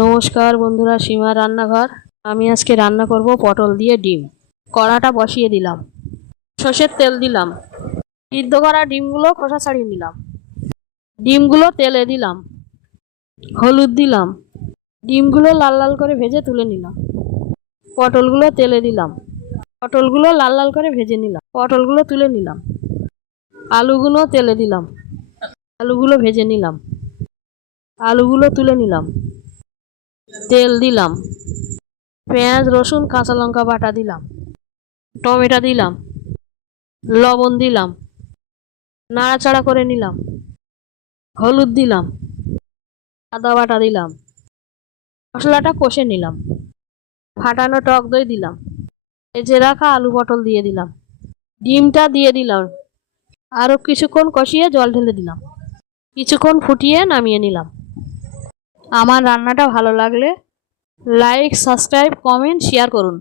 নমস্কার বন্ধুরা, সীমা রান্নাঘর। আমি আজকে রান্না করব পটল দিয়ে ডিম। কড়াটা বসিয়ে দিলাম, সর্ষের তেল দিলাম, সিদ্ধ করা ডিমগুলো খোসা ছাড়িয়ে নিলাম, ডিমগুলো তেলে দিলাম, হলুদ দিলাম, ডিমগুলো লাল লাল করে ভেজে তুলে নিলাম। পটলগুলো তেলে দিলাম, পটলগুলো লাল লাল করে ভেজে নিলাম, পটলগুলো তুলে নিলাম। আলুগুলো তেলে দিলাম, আলুগুলো ভেজে নিলাম, আলুগুলো তুলে নিলাম। তেল দিলাম, পেঁয়াজ রসুন কাঁচা লঙ্কা বাটা দিলাম, টমেটো দিলাম, লবণ দিলাম, নাড়াচাড়া করে নিলাম, হলুদ দিলাম, আদা বাটা দিলাম, মশলাটা কষে নিলাম। ফাটানো টক দই দিলাম, ভেজে রাখা আলু পটল দিয়ে দিলাম, ডিমটা দিয়ে দিলাম। আরও কিছুক্ষণ কষিয়ে জল ঢেলে দিলাম, কিছুক্ষণ ফুটিয়ে নামিয়ে নিলাম। আমার রান্নাটা ভালো লাগলে লাইক, সাবস্ক্রাইব, কমেন্ট, শেয়ার করুন।